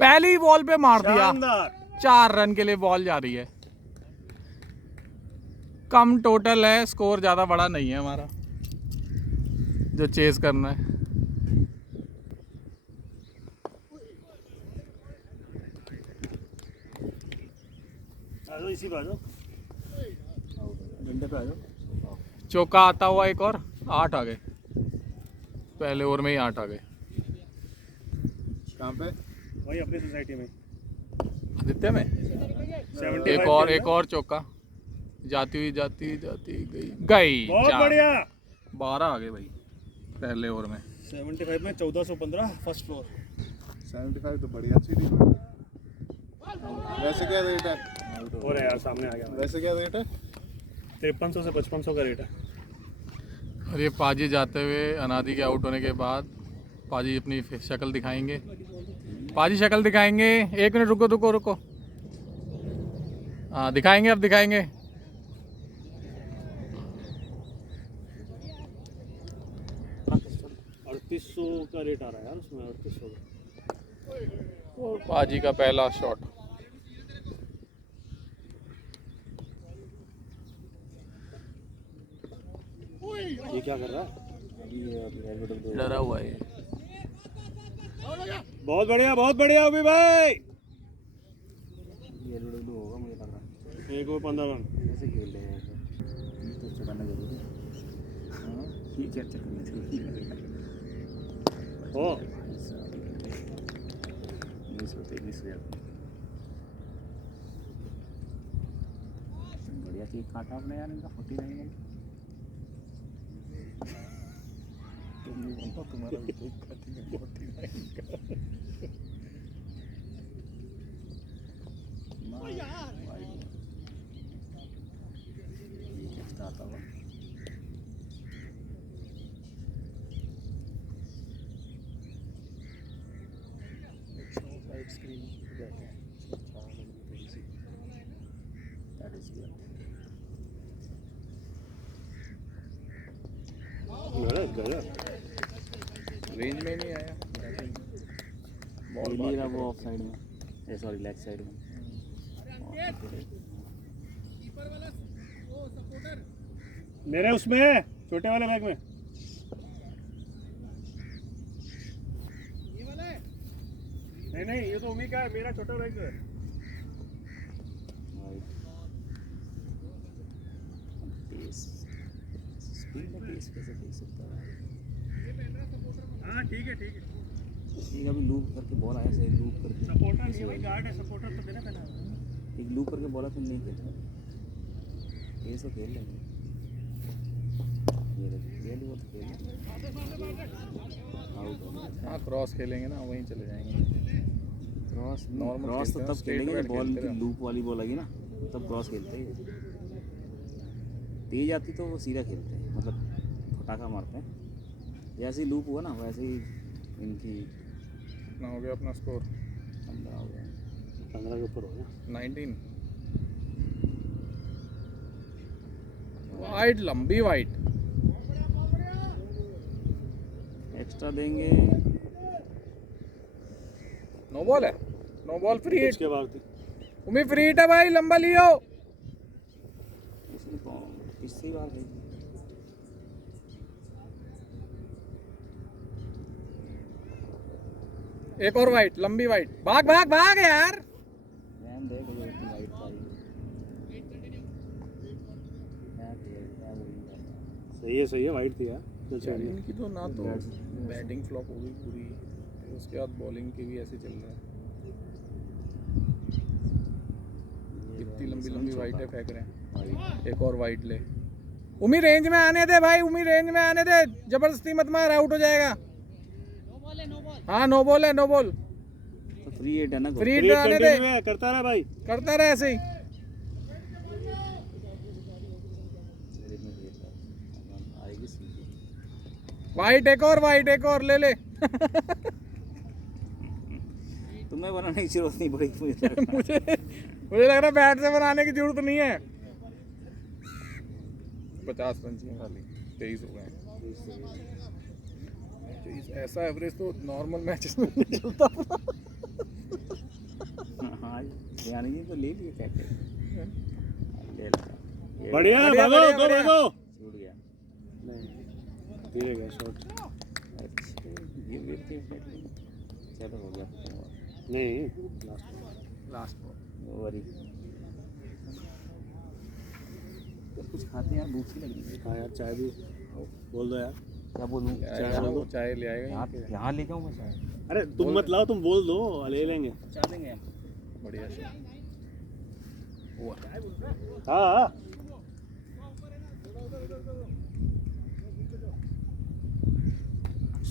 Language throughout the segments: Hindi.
पहली बॉल पे मार दिया। शानदार। 4 रन के लिए बॉल जा रही है। कम टोटल है, स्कोर ज़्यादा बड़ा नहीं है हमारा जो चेस करना है। आ जाओ, इसी पे आ जाओ, डंडे पे आ जाओ। चौका आता हुआ एक और 8 आ गए। पहले ओवर में ही 8 आ गए। कहाँ पे? वही अपनी सोसाइटी में। आदित्य में 75 एक और चौका जाती गई। बहुत 4 बढ़िया। 12 आ गए भाई पहले ओवर में। 75 में 1415 फर्स्ट फ्लोर। 75 तो बढ़िया चीज है। वैसे क्या रेट है? हो रहा है यार, सामने आ गया। वैसे क्या रेट है? 5300 से 5500 का रेट है। और ये पाजी जाते हुए अनादि के आउट होने के बाद पाजी अपनी शक्ल दिखाएंगे। पाजी शक्ल दिखाएंगे। 1 मिनट रुको। हाँ दिखाएंगे, अब दिखाएंगे। $3800 का रेट आ रहा है यार उसमें, 3800 का। और पाजी का पहला शॉट। ये क्या कर रहा है? डरा हुआ है। बहुत बढ़िया अभी भाई। होगा मुझे लग रहा है। 1 ओवर 15 रन। ऐसे खेल रहे हैं तो चलाना जरूरी है। हाँ, ये चर्चा करना जरूरी है। हो 1923 बढ़िया चीज काटा आपने यार इनका 49 तुम्हारा भी केक काटेंगे 49 का। आता हुआ रेंज में नहीं आया। बॉल नहीं रहा वो ऑफ साइड में, सॉरी लेग साइड में। मेरे उसमें है, छोटे वाले बैग में। नहीं ये तो उम्मीद का है, मेरा छोटा बैग है। हाँ ठीक है। एक अभी लूप करके बॉल आया सही, लूप करके सपोर्टर नहीं है भाई, गार्ड है, सपोर्टर तो देना पड़ेगा। एक लूप करके बॉला तुम नहीं खेलते, ये सब खेल लेंगे। ये वो तो खेल आउट। हाँ क्रॉस खेलेंगे ना, वहीं चले जाएंगे। क्रॉस नॉर्मल क्रॉस तो खेलते हैं, तब स्ट्रेट खेलेंगे बैट जब बॉल खेलते की हैं। लूप वाली बॉल आएगी ना, तब क्रॉस खेलते हैं। तेज आती तो वो सीधा खेलते हैं, मतलब फटाका मारते हैं। जैसे ही लूप हुआ ना वैसे ही इनकी कितना हो गया अपना स्कोर? 15 हो गया। 15 के ऊपर हो गया। 19। वाइड, लंबी वाइड। एक्स्ट्रा देंगे। नो बॉल है, नो बॉल, फ्री हिट। इसके बाद उम्मीद फ्री हिट है भाई, लंबा लियो। इसमें कौन इससे बात है? एक और वाइड, लंबी वाइड। भाग यार। रैन देख लो इतनी वाइट पाई। क्या बोलूं? सही है, वाइट थी यार। इनकी तो ना तो बैटिंग फ्लॉप हो गई पूरी, फिर उसके बाद बॉलिंग की भी ऐसे चल रहा है। इतनी लंबी वाइट है फेंक रहे हैं। एक और वाइट ले। उम्मीद रेंज में आने दे भाई, जबरदस्ती मत मार, आउट हो जाएगा। हाँ नो बॉल है, नो बॉल। तो फ्री हिट है ना, फ्री हिट आने दे, करता रहा भाई, करता रहे ऐसे ही। वाइट एक और ले तुम्हें बनाने की जरूरत नहीं पड़ी मुझे लग रहा है बैट से बनाने की जरूरत नहीं है। 50 रन चाहिए खाली, 23 हो गए। ऐसा एवरेज तो नॉर्मल मैचेस में नहीं चलता। यानी जी तो ले लिए क्या ले लगा ये बढ़िया बढ़िया, भागो बढ़िया, दो बढ़िया। भागो छूट गया नहीं धीरे गया शॉट अच्छा ये थे चलो हो गया नहीं लास्ट बॉल वरी तो कुछ खाते हैं यार भूख सी लग रही है हाँ यार चाय भी बोल दो यार क्या बोलूँ वो चाय ले आएगा यहाँ ले जाऊँ मैं शायद अरे तुम मत लाओ तुम बोल दो ले लेंगे चाह देंगे हम बढ़िया शॉट हाँ हाँ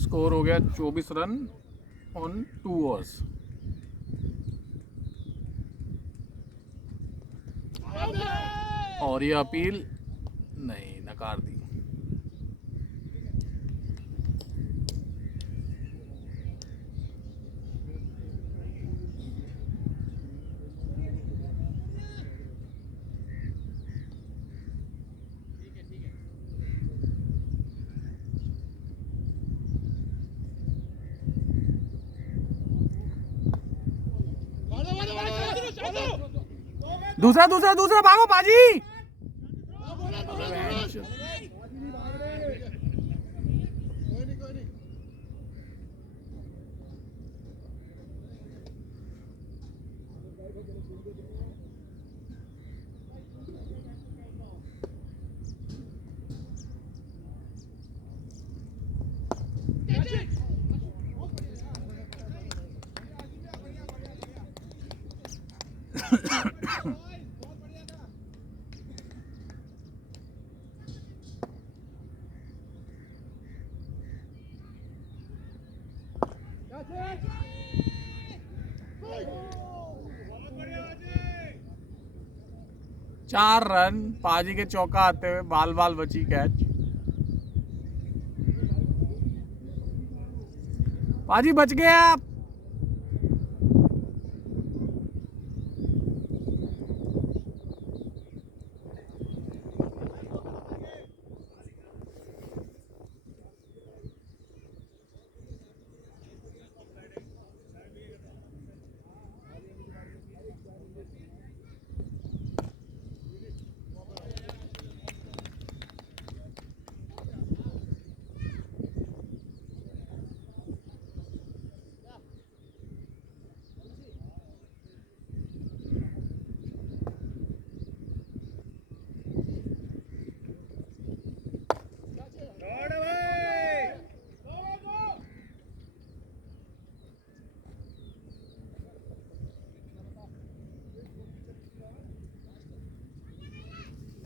स्कोर हो गया 24 रन ऑन 2 ओवर्स। और ये अपील नहीं नकार दी। दूसरा दूसरा दूसरा भागो बाजी। चार रन पाजी के चौका आते हुए बाल बाल बची कैच। पाजी बच गए आप।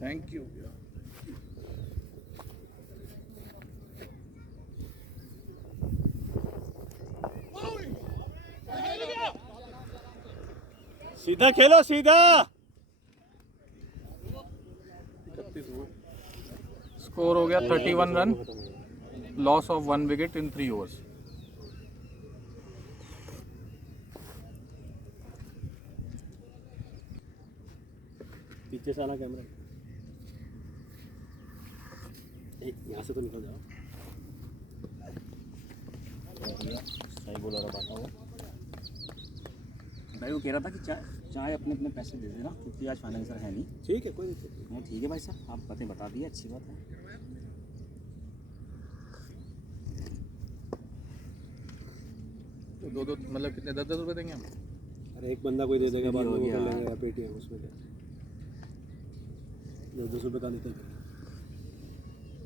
Thank you. सीधा खेलो सीधा। स्कोर हो गया 31 run, loss of 1 wicket in 3 overs. पीछे से आना कैमरा, यहाँ से तो निकल जाओ। सही बोला रहा बात वो भाई, वो कह रहा था कि चाय अपने अपने पैसे दे देना क्योंकि आज फाइनेंसर है नहीं। ठीक है कोई दिक्कत नहीं। नहीं ठीक है भाई साहब, आप बातें बता दिए, अच्छी बात है। तो दो दो मतलब कितने 10-10 रुपए देंगे हम? अरे एक बंदा कोई दे देगा, बाद में हो वो गया। कर लेंगे पेटीएम, उसमें क्या 10 रुपये का लेते हैं।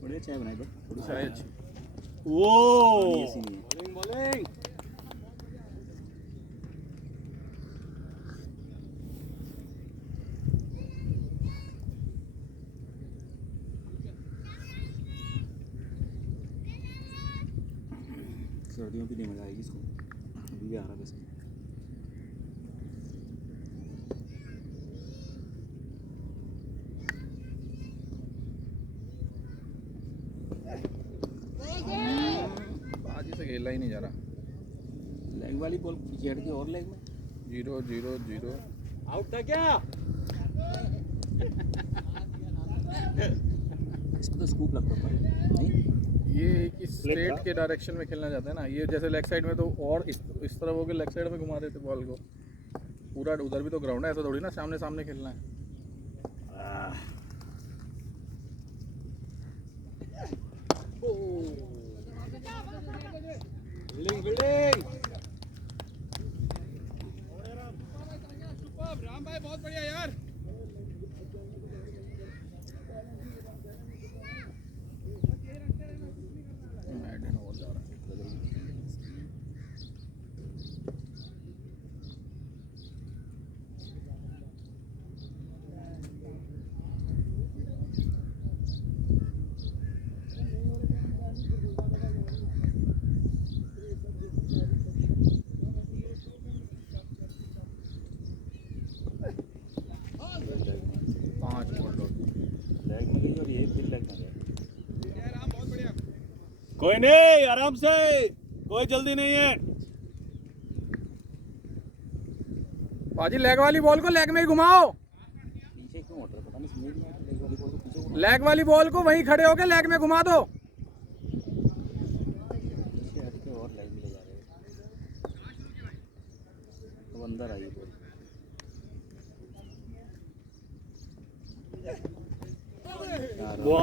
बढ़िया चाय बनाई दो, थोड़ी चाय अच्छी। वो ऐसी नहीं है। बॉलिंग सर्दियों की नहीं मजा आएगी इसको, अभी भी आ रहा वैसे। बाजी से खेला ही नहीं जा रहा। लेग वाली बॉल जेड की और लेग में 0-0-0। आउट था क्या? इसको तो स्कूप लगता था नहीं। ये एक स्ट्रेट के डायरेक्शन में खेलना चाहते हैं ना, ये जैसे लेग साइड में तो और इस तरफ होकर लेग साइड में घुमा देते बॉल को। पूरा उधर भी तो ग्राउंड है, ऐसा थोड़ी ना सामने सामने खेलना है। राम भाई बहुत बढ़िया यार। लेग में गई और ये फिर लेग में गया। कोई नहीं, आराम से, कोई जल्दी नहीं है। बाजी लेग वाली बॉल को लेग में ही घुमाओ। पीछे क्यों उठ रहा है, पता नहीं समझ नहीं आता। लेग वाली बॉल को पीछे घुमा, लेग वाली बॉल को वहीं खड़े होके लेग में घुमा दो। पीछे हट के और लेग में ले जा रहे हैं। तो अंदर आई बॉल। वो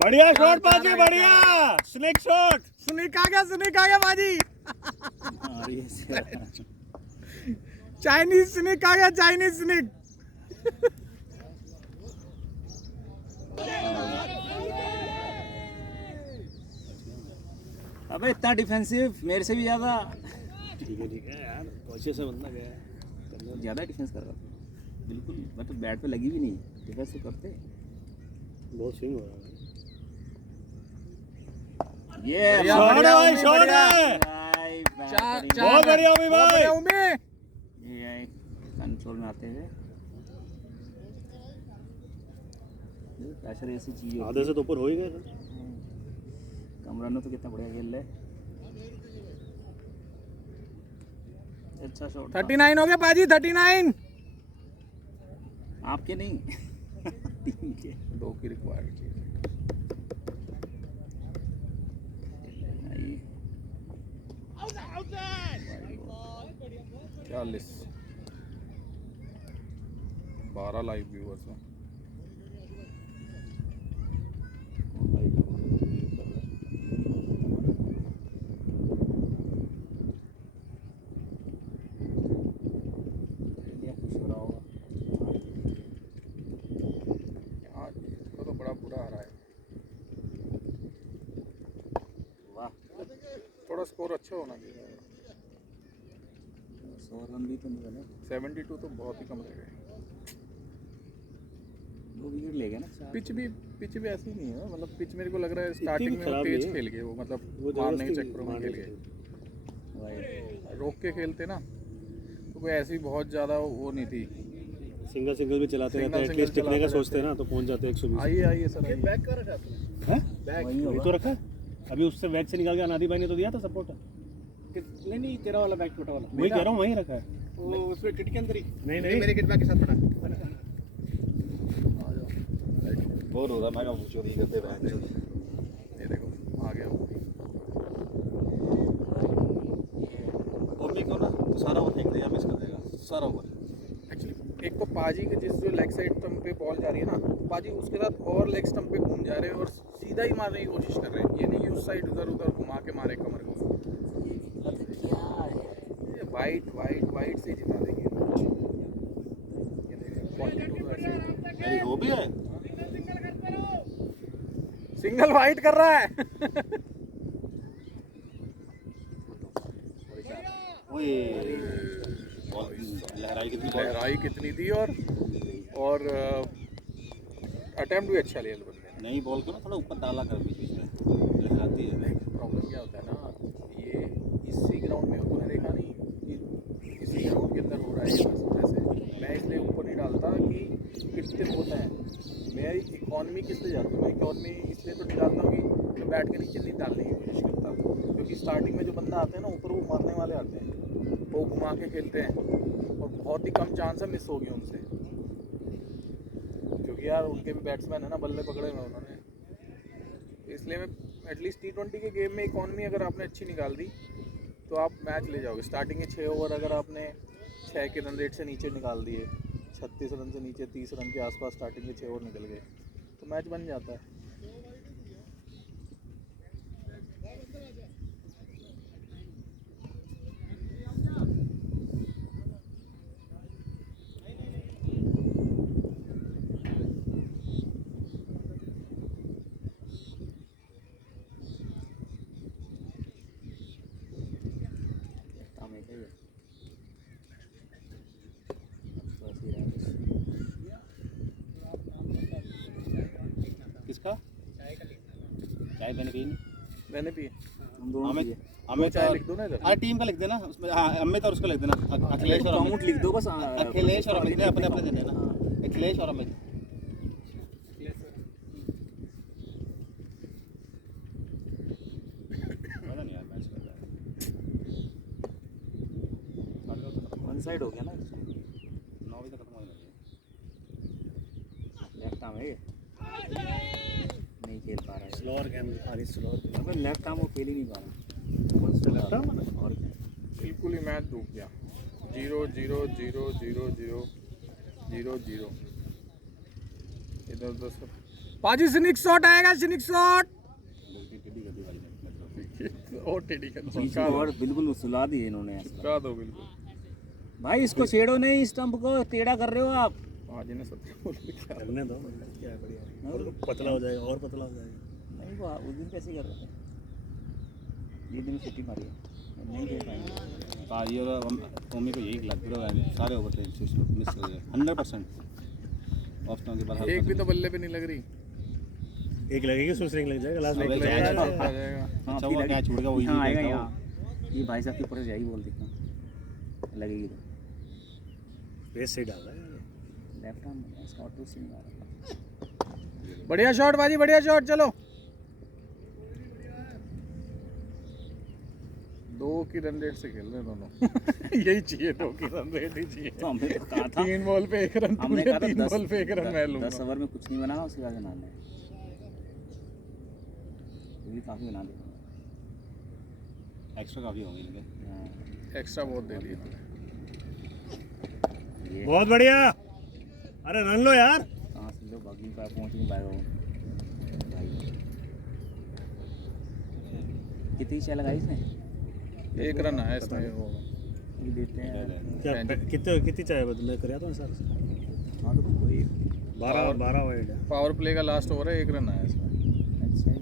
बढ़िया शॉट बाजी, बढ़िया स्नेक शॉट। स्निक आ गया बाजी। अरे ऐसे चाइनीज स्निक आ गया, चाइनीज स्निक। अबे इतना डिफेंसिव मेरे से भी ज्यादा। ठीक है यार, कोशिश से बंदा गया है। ज्यादा डिफेंस कर रहा था बिल्कुल, मतलब बैट पे लगी भी नहीं। डिफेंस तो करते बहुत स्विंग हो रहा है। ये बढ़िया, शॉट है बढ़िया, भाई, उम्मीद, शॉट बढ़िया। है। बहुत बढ़िया उम्मीद भाई। ये कंट्रोल में आते हुए प्रेशर ऐसी चीज होती आधे से तो ऊपर हो ही गए थे। है। कमरान ने तो कितना बढ़िया खेल रहा है। अच्छा शॉट 39 हो गया बाजी, 39। आपके नहीं टीम के। 2 की रिक्वायर्ड चीज। 40 12 लाइव व्यूअर्स हैं। खुश हो रहा होगा। यार इसको तो बड़ा बुरा आ रहा है। वाह, थोड़ा स्कोर अच्छा होना चाहिए। 100 रन भी तो नहीं बने। 72 तो बहुत ही कम रह गए। 2 विकेट ले गए ना। 4 पिच भी ऐसी नहीं है, मतलब पिच मेरे को लग रहा है स्टार्टिंग में वो खराब तेज नहीं है। खेल गए, वो मतलब वो मारने के जबरदस्ती चक्करों में मारने खेल गए। के वाइड रोक के खेलते ना तो कोई ऐसी बहुत ज़्यादा वो नहीं थी। सिंगल भी चलाते सिंगल रहते हैं, एटलीस्ट टिकने का चलाते सोचते हैं ना, तो पहुंच जाते हैं 120। आइए सर, आइए। बैक कर रखा हैं? वही वही होगा। तो रखा है। अभी उससे बैग से निकाल के अनादी भाई ने तो दिया था सपोर्ट। नहीं तेरा वाला बैक छोटा वाला वही कह रहा हूँ, वहीं रखा है। वो उसमें किट के अंदर ही। नहीं नहीं, मेरे किट बैग के साथ पड़ा है। बोर हो रहा, मैं कहा चोरी करते रहे। ये देखो आ गया वो। मम्मी को ना तो सारा ओवर फेंक देगा, मिस कर देगा सारा ओवर। एक्चुअली एक तो पाजी के जिस जो लेग साइड स्टंप पे बॉल जा रही है ना, पाजी उसके साथ और लेग स्टंप पे घूम जा रहे हैं और सीधा ही मारने की कोशिश कर रहे हैं। ये नहीं कि उस साइड उधर उधर घुमा के मारे कमर को। ये वाइट से ही जिता देंगे। ये देखो 42 तो ऐसे ही। अरे वो भी है, सिंगल वाइट कर रहा है। ओए बॉल लहराई कितनी बॉल। गहराई कितनी थी और अटेम्प्ट भी अच्छा लिया बंदे ने। नई बॉल को ना थोड़ा ऊपर डाला कर बीच में लहराती है। प्रॉब्लम क्या होता है ना, ये इसी ग्राउंड में तूने देखा नहीं कि इसी ग्राउंड के अंदर हो रहा है ये बस जैसे। मैं इसलिए ऊपर नहीं डालता कि कितने होता है। मैं इकॉनमी किस लिए जाता हूँ, मैं इकॉनमी इसलिए तो नहीं डालता हूँ कि मैं बैट के नीचे नहीं डालने की कोशिश करता, क्योंकि स्टार्टिंग में जो बंदा आते हैं ना ऊपर, वो मारने वाले आते हैं, वो घुमा के खेलते हैं और बहुत ही कम चांस है मिस होगी उनसे, क्योंकि यार उनके भी बैट्समैन है ना, बल्ले पकड़े हुए उन्होंने। इसलिए मैं एटलीस्ट T20 के गेम में इकॉनमी अगर आपने अच्छी निकाल दी तो आप मैच ले जाओगे। स्टार्टिंग के 6 ओवर अगर आपने 6 के रन रेट से नीचे निकाल दिए, 36 रन से नीचे 30 रन के आसपास स्टार्टिंग के 6 और निकल गए, तो मैच बन जाता है। काम है क्या ये? तो ऐसे ही रहा बस। किसका चाय मैंने पी नहीं। मैंने भी हम दोनों हमें पिए। हमें चाय तो लिख दो ना इधर। अरे टीम का लिख देना उसमें। हाँ अमित और उसका लिख देना। अखिलेश और काउंट अमित। लिख दो बस। अखिलेश और अमित ने अपने अपने दे देना। अखिलेश और अमित। पता नहीं यार मैच कर रहा है। वन साइड हो गया ना। 9 बजे तक खत्म होने लगे। लेफ्ट आर्म है ये? नहीं खेल पा रहा है। स्लोअर गेम खाली स्लोअर। अबे लेफ्ट आर्म वो खेल ही नहीं पा रहा। लेफ्ट आर्म और क्या? बिल्कुल ही मैच डूब गया। 0-0-0-0-0-0-0 इधर उधर सब। पाजी स्निक शॉट आएगा, स्निक शॉट बल्कि टेढ़ी गति वाली मैच। और टेढ़ी कर बीच में और बिल्कुल सुला दिए इन्होंने ऐसा। का दो बिल्कुल। भाई इसको छेड़ो नहीं, स्टंप को टेढ़ा कर रहे हो आप। पाजी ने 17 बोल के क्या करने दो, क्या है बढ़िया। और पतला हो जाएगा और पतला हो जाएगा। नहीं वो उस दिन कैसे कर रहे थे? ये दिन छुट्टी मारी है, नहीं खेल पाएंगे। ताजी और मम्मी को यही लग रहा है। सारे ओवर थे मिस हो गए 100%। ऑफ टाइम के बाद एक भी तो बल्ले पे नहीं लग रही। एक लगेगी दूसरे लग जाएगा लास्ट एक में। लगेगा, जाएगा। चौथा आ जाएगा। हाँ, अच्छा, वो फिर क्या छूट गया, वही हाँ आएगा देखता यहाँ। ये भाई साहब की पूरे यही बोल देखता लगेगी तो। बेस से डाल रहा है। लेफ्ट आर्म इसका ऑटो स्विंग आ रहा है। बढ़िया शॉट बाजी, बढ़िया शॉट। चलो 2 की रन रेट से खेल रहे हैं दोनों। यही चाहिए, 2 की रन रेट ही चाहिए। तो हमने तो कहा था 3 बॉल पे 1 रन हमने तूने, कहा था 3 बॉल पे 1 रन मैं 10 लूंगा। ओवर में कुछ नहीं बना उसके बाद बनाना है। ये भी काफ़ी बना देगा। एक्स्ट्रा काफ़ी होंगे इनके। हाँ, एक्स्ट्रा बहुत दे दिया। ये बहुत बढ़िया। अरे रन लो यार। कहाँ से लोग बाकी का पहुँच नहीं पाएगा वो। भाई कितनी चाय लगाई इसने? 1 रन आया इसमें। वो ये देते हैं। क्या कितनी चाहिए बदले कर था सर? हाँ तो कोई 12 वाइड है। पावर प्ले का लास्ट ओवर है, 1 रन आया इसमें। अच्छा ही।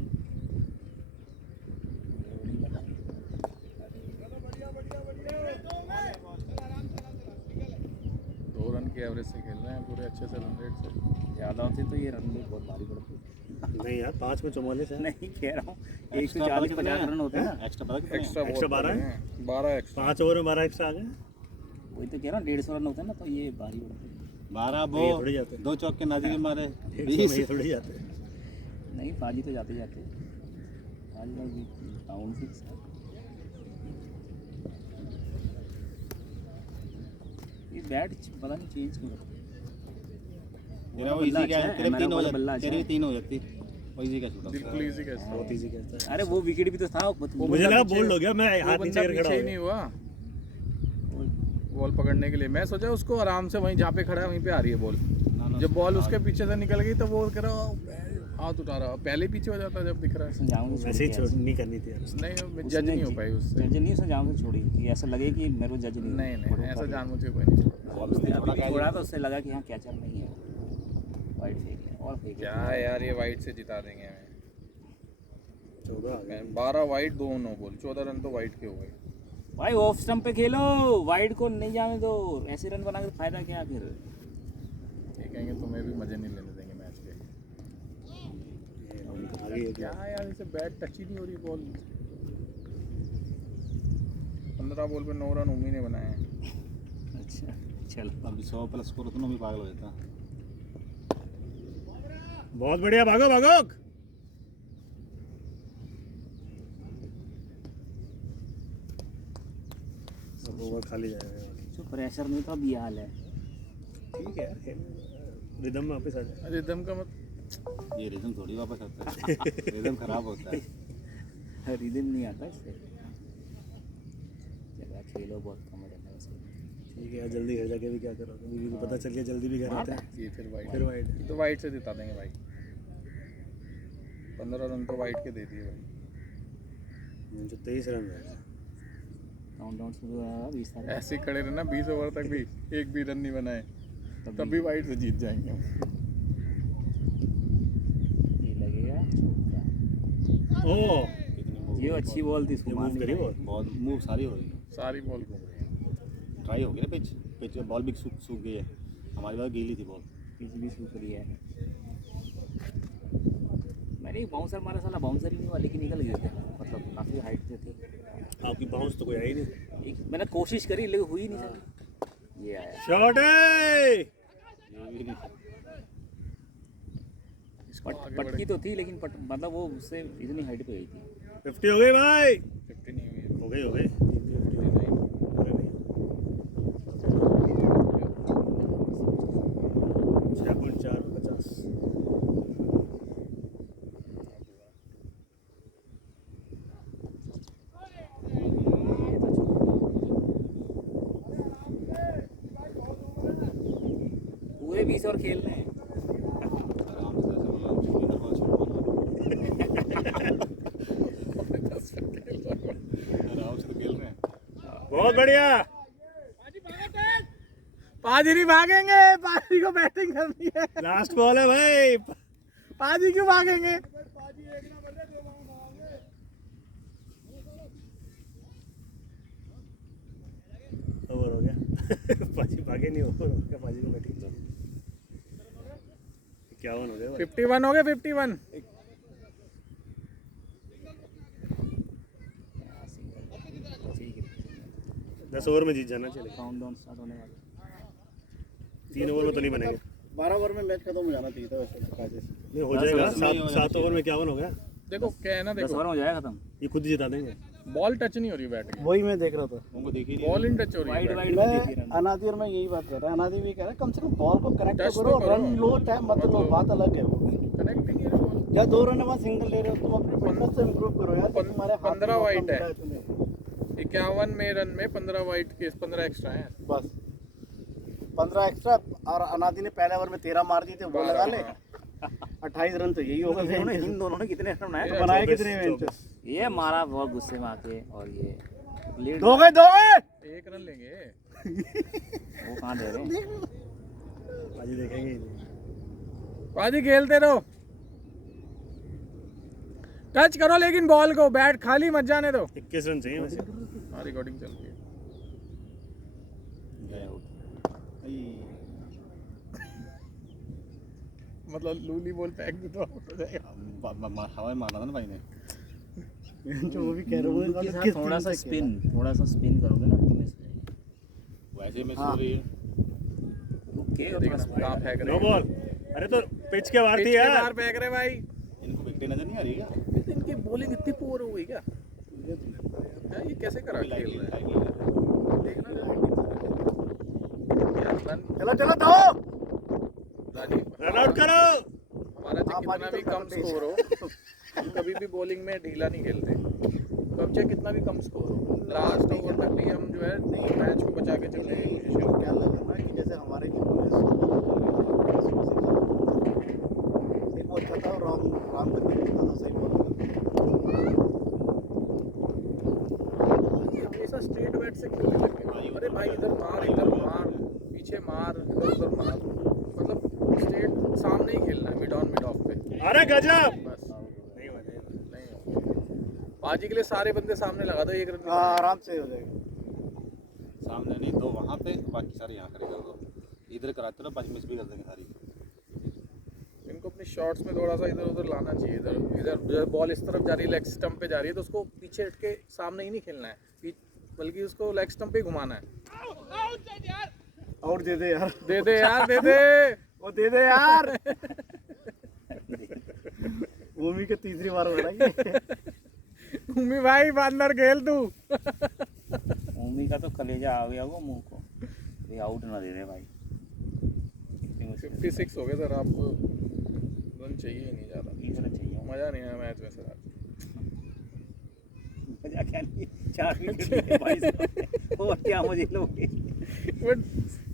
2 रन की एवरेज से खेल रहे हैं पूरे अच्छे से रन रेट से। ज़्यादा होते तो ये रन भी बहुत भारी पड़ते। नहीं यार 5 में 44 है। नहीं कह रहा हूँ 140-50 रन होते हैं ना। एक्स्ट्रा पता कितने हैं? एक्स्ट्रा एक्स्ट्रा 12 है? 12 एक्स्ट्रा। 5 ओवर में 12 एक्स्ट्रा आ गए। वही तो कह रहा हूँ 150 रन होते हैं ना, तो ये भारी पड़ते हैं। 12 नहीं, ये थोड़ी जाते। 2 चौके नादी के मारे 100 में ये थोड़ी जाते। नहीं बाजी तो जाते जाते बाजी का टाउन फिक्स है। ये बैट पता नहीं चेंज क्यों करते हैं। तेरा वो इजी क्या है? तेरे 3 हो बल्ला जाते, अच्छा तेरे है। 3 हो जाती। वो इजी क्या छूटा? बिल्कुल इजी कैच था। बहुत इजी कहता है। अरे वो विकेट भी तो था। मुझे लगा बोल्ड हो गया, मैं वो हाथ बंदा नीचे कर खड़ा पीछे ही हो नहीं गया। हुआ बॉल पकड़ने के लिए। मैं सोचा उसको आराम से वहीं जहाँ पे खड़ा है वहीं पे आ रही है बॉल। जब बॉल उसके पीछे से निकल गई तो वो कह रहा हाथ उठा रहा। पहले पीछे हो जाता जब दिख रहा है। वैसे ही नहीं करनी थी यार। नहीं जज नहीं हो पाई उससे। जज नहीं उसने जान से छोड़ी कि ऐसा लगे कि मेरे को जज नहीं नहीं ऐसा जानबूझ के कोई नहीं छोड़ता। उसने अभी छोड़ा तो उससे लगा कि हाँ कैचर नहीं है, वाइड फेंक लिया और फेंक क्या है यार, ये वाइट से जिता देंगे हमें। 14 आ गए। 12 वाइट 2 नो बॉल, 14 रन तो वाइट के हो गए। भाई ऑफ स्टंप पे खेलो, वाइड को नहीं जाने दो। ऐसे रन बना के फायदा क्या फिर? ये कहेंगे तुम्हें भी मजे नहीं लेने देंगे मैच के। आगे क्या है यार, इसे बैट टच ही नहीं हो रही बॉल। 15 बॉल पे 9 रन उम्मी ने बनाए हैं। अच्छा चलो अभी 100 प्लस स्कोर होता ना मैं पागल हो जाता। बहुत बढ़िया। भागो भागो। सब ओवर खाली जाएगा। जो प्रेशर नहीं था अभी हाल है। ठीक है रिदम में वापस आ जाए। रिदम का मत। ये रिदम थोड़ी वापस आता है। रिदम खराब होता है। रिदम नहीं आता इससे। चलो खेलो बहुत कम रहता है वैसे। ठीक है यार, जल्दी घर जाके भी क्या करोगे, बीवी को पता चल गया जल्दी भी घर आते हैं। ये फिर वाइट फिर वाइड। तो वाइट से जिता देंगे भाई, 15 रन तो वाइट के दे दिए भाई। जो 23 रन है। काउंटडाउन शुरू हुआ 20 तारीख। ऐसे ही खड़े रहना 20 ओवर तक भी एक भी रन नहीं बनाए तब भी वाइट से जीत जाएंगे हम। ये लगेगा चौका। ओह ये अच्छी बॉल थी, इसको ये मार मूव करी बॉल, बहुत मूव सारी हो रही है। सारी बॉल घूम रही है। ट्राई हो गई ना पिच, पिच बॉल भी सूख गई है। हमारी बार गीली थी बॉल। पिच भी सूख रही है। मैंने एक बाउंसर मारा, साला बाउंसर ही नहीं हुआ लेकिन निकल गया था, मतलब काफ़ी हाइट से थी। आपकी बाउंस तो कोई आई नहीं। एक मैंने कोशिश करी लेकिन हुई नहीं सर। ये आया शॉट है, ये भी नहीं। पटकी तो थी लेकिन मतलब वो उससे इतनी हाइट पे गई थी। 50 हो गई भाई। 50 नहीं हुई है। हो गई हो गई। 6.450। पूरे 20 और खेलने हैं। आराम से तो खेल रहे हैं। बहुत बढ़िया। पाजी नहीं भागेंगे, पाजी को बैटिंग करनी है। लास्ट बॉल है भाई। पाजी क्यों भागेंगे? ओवर हो गया। पाजी भागे नहीं, ओवर हो गया। पाजी को बैटिंग तो 51 हो गया भाई। 51 हो गए 51। 10 ओवर में जीत जाना चाहिए। काउंटडाउन स्टार्ट होने वाला है। 3 ओवर में तो नहीं बनेंगे। 12 ओवर में मैच खत्म हो जाना चाहिए था वैसे काजे से। नहीं हो जाएगा। 7 ओवर में 51 हो गया। देखो क्या है ना, 10 देखो ओवर में हो जाएगा खत्म। ये खुद ही जिता देंगे। बॉल टच नहीं हो रही बैट की, वही मैं देख रहा था। उनको देखी बॉल इन टच हो रही वाइड है। वाइड में देखिए मैं रन। अनादि और मैं यही बात कर रहा है, अनादि भी कह रहा है कम से कम बॉल को कनेक्ट Touch करो, तो करो। रन लो टाइम मत लो, बात अलग है वो। कनेक्ट नहीं है बॉल। या 2 रन में सिंगल ले रहे हो तुम, अपनी फिटनेस से इंप्रूव करो यार। पन- तुम्हारे हाथ 15 में वाइड मौका है। मिला तुम्हें। 51 में रन में 15 वाइट के 15 एक्स्ट्रा हैं। बस 15 एक्स्ट्रा, और अनादि ने पहले ओवर में 13 मार दिए थे, वो लगा ले। 28 रन तो यही होगा। इन दोनों ने कितने रन बनाए? ये बनाए 24, कितने वेंचर्स? ये मारा बहुत गुस्से में आके, और ये lead- दो गए 1 रन लेंगे। वो कहाँ दे रहे हैं? आज ही देखेंगे। पाजी खेलते रहो, टच करो लेकिन बॉल को, बैट खाली मत जाने दो। 21 रन चाहिए वैसे। हाँ रिकॉर्डिंग चल रही है। गया आउट। मतलब लूली बॉल फेंक दी तो आउट हो जाएगा। हवा मारना था ना भाई ने। जो वो भी कह रहे उनके हो साथ थोड़ा सा स्पिन करोगे ना तो मिस जाएगी। वैसे मिस हो रही है। ओके, और देखना थोड़ा कहाँ फेंक रहे नो हैं। बॉल। अरे तो पिच के बाहर पिच थी के यार। बाहर फेंक रहे भाई। इनको विकेट नजर नहीं आ रही क्या? इनकी बॉलिंग इतनी पुअर हो गई क्या? हाँ, ये कैसे करा खेल रहे हैं? देखना जरा। यार रन चलो चलो दो। राजीव, रन आउट करो। हमारा चाहे कितना भी कम स्कोर हो, हम कभी भी बॉलिंग में ढीला नहीं खेलते। कब चाहे कितना भी कम स्कोर हो, लास्ट ओवर तक भी हम जो है मैच को बचा के चलने की कोशिश क्या लगा ना कि जैसे हमारे एक वो अच्छा था, राम करके खेलता था, सही बॉल। करेंगे। हमेशा स्ट्रेट बैट से खेलने लगे। अरे भाई इधर मार, पीछे मार, इधर मार, मतलब स्ट्रेट सामने ही खेलना है, मिड ऑन मिड ऑफ पे अरे गजब। बस। नहीं बाजी के लिए सारे बंदे सामने लगा दो, 1 रन हाँ आराम से हो जाएगा। सामने नहीं, 2 वहाँ पे, बाकी सारे यहाँ खड़े कर दो। इधर कराते रहो, पाँच मिस भी कर देंगे सारी। इनको अपनी शॉट्स में थोड़ा सा इधर उधर लाना चाहिए। इधर बॉल इस तरफ जा रही है, लेग स्टंप पे जा रही है, तो उसको पीछे हट के सामने ही नहीं खेलना है, बल्कि उसको लेग स्टंप पे ही घुमाना है। आउट दे दे यार, दे दे यार, दे दे, वो दे दे यार। भूमि के तीसरी बार हो रहा है। उम्मी भाई अंदर खेल तू। उम्मी का तो कलेजा आ गया वो मुंह को, ये आउट ना दे दे भाई। 56 हो गए सर, आपको रन चाहिए ही नहीं ज़्यादा, तीसरा चाहिए। मज़ा नहीं आया मैच में सर आज। मजा क्या नहीं, 4 विकेट लिए भाई साहब, और क्या मुझे लोगे। बट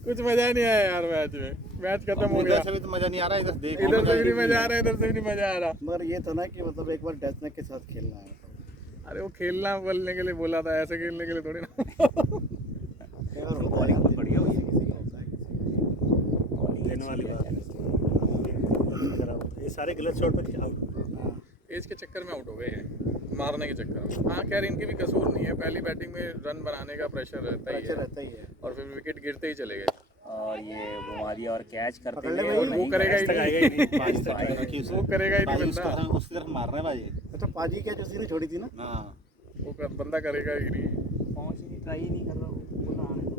कुछ मजा नहीं आया यार मैच में। मैच खत्म हो गया। इधर से भी तो मजा नहीं आ रहा, इधर देख इधर से भी नहीं मजा आ रहा, इधर से भी नहीं मजा आ रहा। मगर ये था ना कि मतलब एक बार डेस्नेक के साथ खेलना है। अरे वो खेलना बोलने के लिए बोला था, ऐसे खेलने के लिए थोड़ी ना। बॉलिंग बहुत बढ़िया हुई है। देने वाली बात है। ये सारे गलत शॉट पर आउट। एज के चक्कर में आउट हो गए हैं, मारने के चक्कर में। हाँ खैर इनकी भी कसूर नहीं है, पहली बैटिंग में रन बनाने का प्रेशर रहता ही है और फिर विकेट गिरते ही चले गए। और ये घुमा दिया और कैच करते पकड़ ले हुए भाई, और वो नहीं करेगा ही catch तक नहीं। आएगा ही नहीं। वो करेगा ही नहीं भाई बंदा, उसकी तरफ मार रहे हैं भाई। अच्छा पाजी क्या जो उसने छोड़ी थी ना, हाँ बंदा करेगा ही नहीं। पहुंच ही नहीं, ट्राई ही नहीं कर रहा वो, बोला आने दो।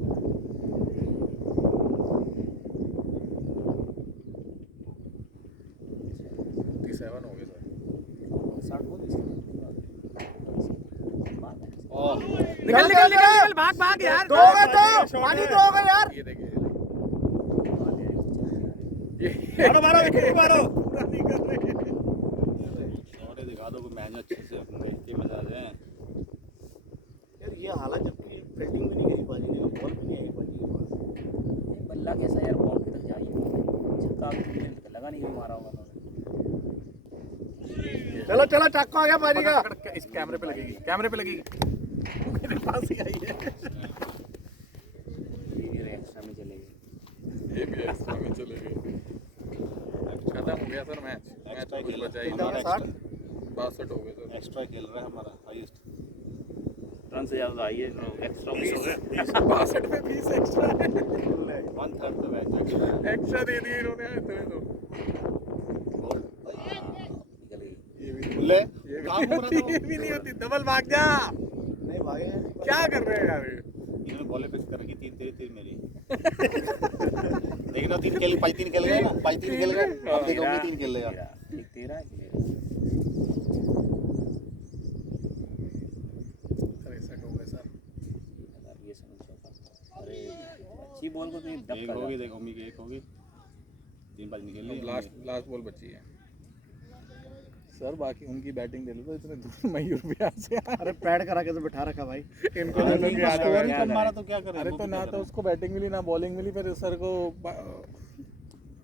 57 हो गए सर। 60 हो गए। निकल निकल निकल भाग भाग यार। दो हो गए तो पाजी दो हो गए यार। ये देखिए मारो मारो विकेट मारो। शॉट दिखा दो कोई मैच अच्छे से, देखते मजा आ जाए। यार ये हालत जबकि फील्डिंग भी नहीं करी पाजी ने, बॉल भी नहीं आई पाजी के पास। ये बल्ला कैसा यार, बॉल की तक जा ही नहीं, छक्का भी लगा नहीं, कहीं मारा होगा उन्होंने। चलो चलो चक्का आ गया पाजी का। इस कैमरे पे लगेगी, कैमरे पे लगेगी। मेरे पास ही आई है। ये एक्स्ट्रा में चले गए। ये भी एक्स्ट्रा में चले गए। खत्म हो गया सर मैच। मैच में कुछ बचा ही कितना नहीं। 60 62 हो गए सर। एक्स्ट्रा खेल रहा है हमारा हाईएस्ट। रन से ज़्यादा आई है, एक्स्ट्रा 62 में 20 एक्स्ट्रा है। 1/3 तो मैच एक्स्ट्रा दे दिए इन्होंने इतने तो। निकल गई। ले ये भी नहीं होती, डबल भाग जा। नहीं भागे क्या कर रहे हैं यार ये? इन्होंने बॉल पे कर रखी 3 तेरी 3 मेरी। देखना 3 खेल 5-3 खेल गए ना, 5-3 खेल गए। अब देखो 3 खेल लेगा। एक तेरा है कि मेरा? अरे सेट हो गए सर। यार ये समझ चौका। अरे अच्छी बॉल को तो एक डब होगी, देखो उम्मीद की एक होगी। 3 बार निकल ली। लास्ट बॉल बची है सर। बाकी उनकी बैटिंग दे लो तो इतने दूर मयूर बिहार से आ- अरे पैड करा के तो बिठा रखा भाई। इनको दोनों की आदत स्कोर ही है। कम मारा तो क्या करे। अरे तो ना तो उसको बैटिंग मिली ना बॉलिंग मिली, फिर सर को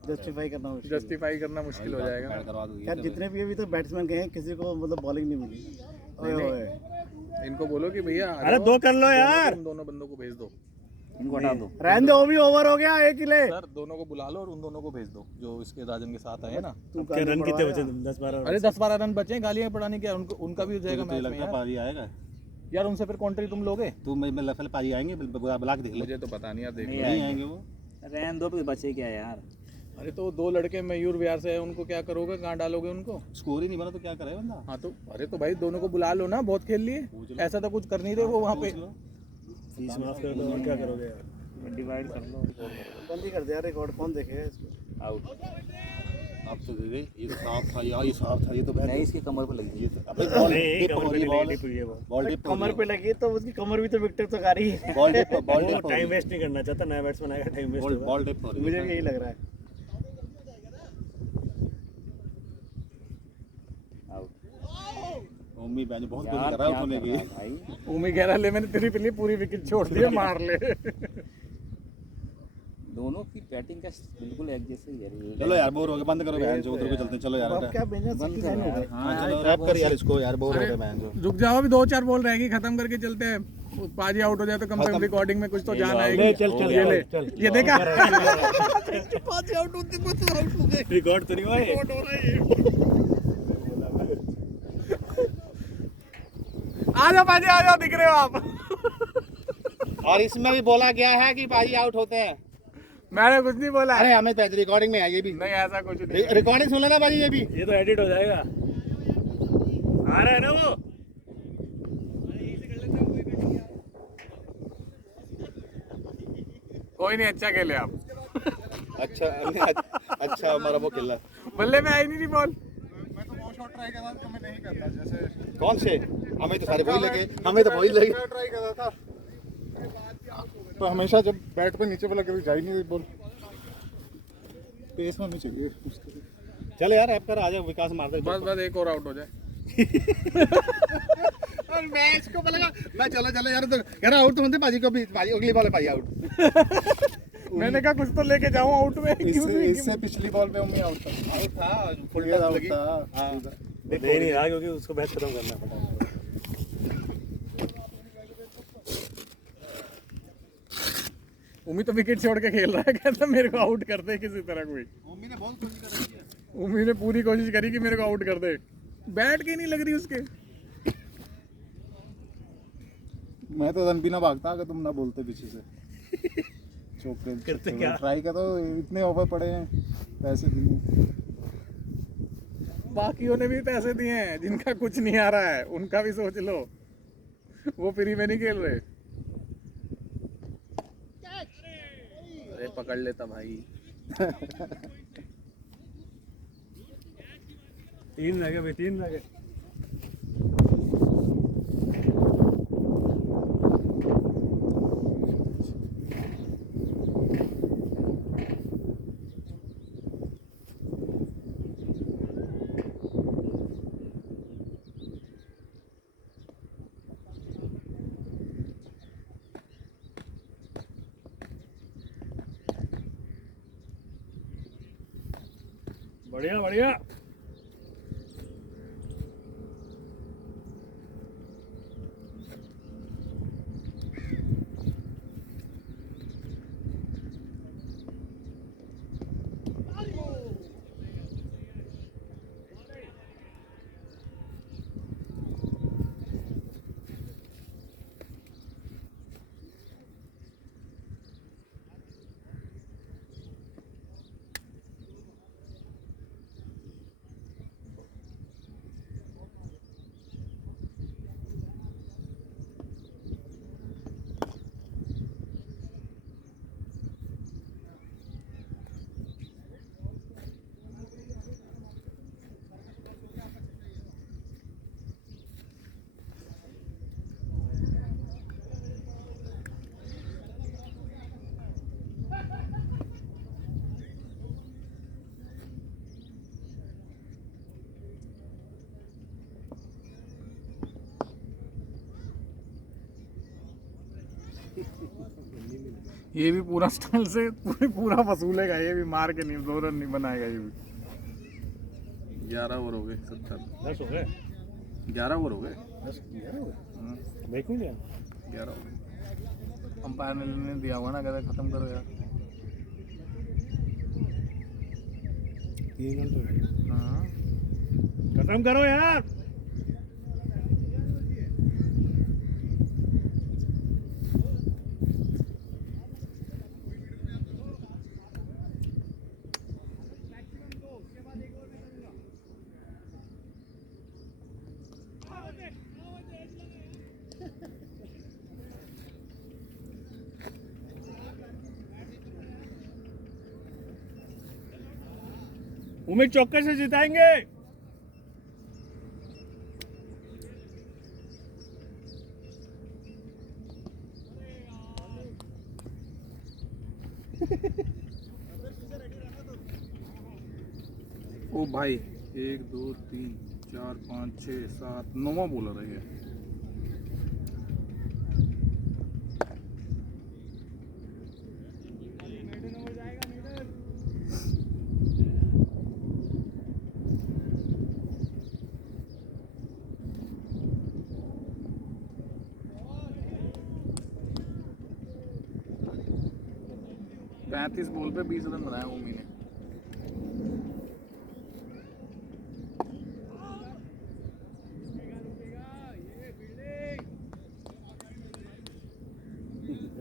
जस्टिफाई करना मुश्किल है। जस्टिफाई करना मुश्किल हो जाएगा ना। करवा दूंगी। यार जितने भी अभी तो बैट्समैन गए हैं किसी को मतलब बॉलिंग नहीं मिली। ओए ओए इनको बोलो कि भैया अरे दो कर लो यार। तुम दोनों बंदों को भेज दो इनको हटा दो। रहने दो, वो भी ओवर हो गया, एक ही ले। सर। दोनों को बुला लो और उन दोनों को भेज दो जो इसके राजन के साथ आए ना। तू के रन कितने बचे? 10-12 अरे 10-12 रन बचे हैं, गालियां पड़ाने क्या उनको, उनका भी हो जाएगा तो मैच में लगता यार। पाजी आएगा। यार उनसे फिर कॉन्ट्री तुम लोगे? तू मैं लफल पाजी आएंगे, ब्लॉक देख ले। मुझे तो पता नहीं यार, देख नहीं लो। नहीं आएंगे वो। रहने दो, बचे क्या यार? अरे तो 2 लड़के मयूर बिहार से है, उनको क्या करोगे, कहाँ डालोगे उनको? स्कोर ही नहीं बना तो क्या करे बंदा। हाँ तो अरे तो भाई दोनों को बुला लो ना, बहुत खेल लिए। ऐसा तो कुछ कर नहीं रहे वो वहाँ पे। फीस माफ कर दो और क्या करोगे यार? डिवाइड कर लो। बंद ही कर दे यार, रिकॉर्ड कौन देखेगा इसको। आउट। अब तो दे दे। ये तो साफ था यार, ये साफ था, ये तो नहीं, इसकी कमर पर लगी। ये तो अबे बॉल नहीं, डिप कमर हो पे रही है, नहीं बॉल लगी थी ये वो। बॉल डिप कमर पे लगी तो उसकी कमर भी तो विकेट तो कारी है। बॉल डिप वो हो टाइम रही वेस्ट नहीं करना चाहता, नया बैट्समैन आएगा, टाइम वेस्ट होगा। बॉल डिप हो रही मुझे भी यही लग रहा है। आउट। उम्मीद मैंने बहुत दूर यार कर रहा है क्या उठने कर की। रहा है भाई? उम्मीद कह रहा ले मैंने तेरी पिल्ली पूरी विकेट छोड़ दी है, मार ले। दोनों की बैटिंग का बिल्कुल एक जैसे ही है। चलो यार बोर हो गए, बंद करो बहन जो उधर को चलते हैं। चलो यार अब क्या बिजनेस बंद 69 हो गए। हाँ चलो रैप कर यार इसको यार, बोर हो गए बहन जो। रुक जाओ, अभी 2-4 बॉल रहेगी, खत्म करके चलते हैं। वो पाजी आउट हो जाए तो कम से कम रिकॉर्डिंग में कुछ तो जान आएगी। ले, चल, चल, ये ले, चल। ये देखा। पाजी आउट होते आउट हो गए। रिकॉर्ड तो नहीं हुआ है। आउट हो रहा है। आ जाओ पाजी, आ जाओ, दिख रहे हो आप। और इसमें भी बोला गया है कि पाजी आउट होते हैं। मैंने कुछ नहीं बोला। अरे हमें रिकॉर्डिंग में है ये भी। नहीं ऐसा कुछ नहीं। रिकॉर्डिंग सुन लेना पाजी, ये भी। ये तो एडिट हो जाएगा। आ रहा है ना वो? कोई नहीं, अच्छा खेले आप। अच्छा अच्छा हमारा वो खेला। बल्ले में आई नहीं थी बॉल। कौन से? हमें तो सारे वही लगे, हमें तो वही लगे। तो हमेशा जब बैट पे नीचे वाला कभी जा ही नहीं बॉल, पेस में चाहिए उसके। चल यार ऐप कर, आ जाओ, विकास मार दे। बस एक और आउट हो जाए। और मैं इसको बोलेगा मैं चलो चलो यार तो कह रहा आउट तो होते भाजी को भी भाजी अगली बॉल भाई आउट मैंने कहा कुछ तो लेके जाऊं आउट में। इससे पिछली बॉल पे उम्मीद आउट था। आउट था फुल ये टच आउट लगी था। हाँ दे नहीं रहा क्योंकि उसको मैच खत्म करना पड़ा। उमी तो विकेट छोड़ के खेल रहा है, कहता मेरे को आउट कर दे किसी तरह कोई। उम्मीद ने बहुत कोशिश कर रही है। उमी ने पूरी कोशिश करी कि मेरे को आउट कर दे, बैट की नहीं लग रही उसके। मैं तो बिना भागता अगर तुम ना बोलते पीछे से। चौके करते क्या? ट्राई करो, इतने ओवर पड़े हैं, पैसे दिए। बाकियों ने भी पैसे दिए हैं जिनका कुछ नहीं आ रहा है, उनका भी सोच लो, वो फ्री में नहीं खेल रहे। अरे पकड़ लेता भाई। 3 रह गए भाई, 3 रह गए। बढ़िया बढ़िया। ये भी पूरा स्टाइल से पूरा वसूलेगा, ये भी मार के नहीं, 2 रन नहीं बनाएगा ये भी। 11 ओवर हो गए, 70 10 हो गए, 11 ओवर हो गए, 11 क्या 11 हो गए। अंपायर ने निर्णय दिया हुआ ना, कहते खत्म करो यार। 3 रन तो है। हाँ खत्म करो यार। उम्मीद चौके से जिताएंगे। ओ भाई 1 2 3 4 5 6 7 9वां बॉलर है ये। पैंतीस बॉल पे 20 रन बनाया उमी ने।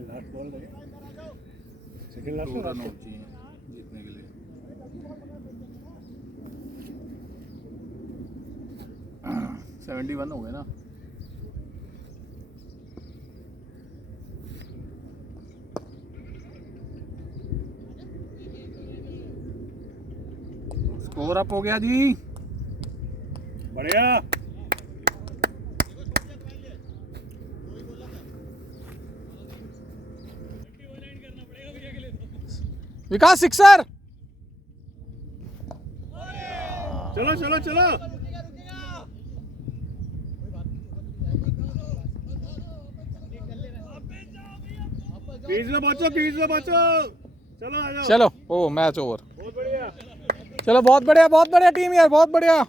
लास्ट बॉल लगे, सेकंड लास्ट 2 रन और चाहिए जीतने के लिए। सेवेंटी 71 हो गए ना। स्कोर अप हो गया जी, बढ़िया। विकास सिक्सर। चलो चलो चलो। क्रीज में पहुंचो, क्रीज में पहुंचो। चलो आ जाओ। चलो ओ मैच ओवर। चलो बहुत बढ़िया टीम यार, बहुत बढ़िया।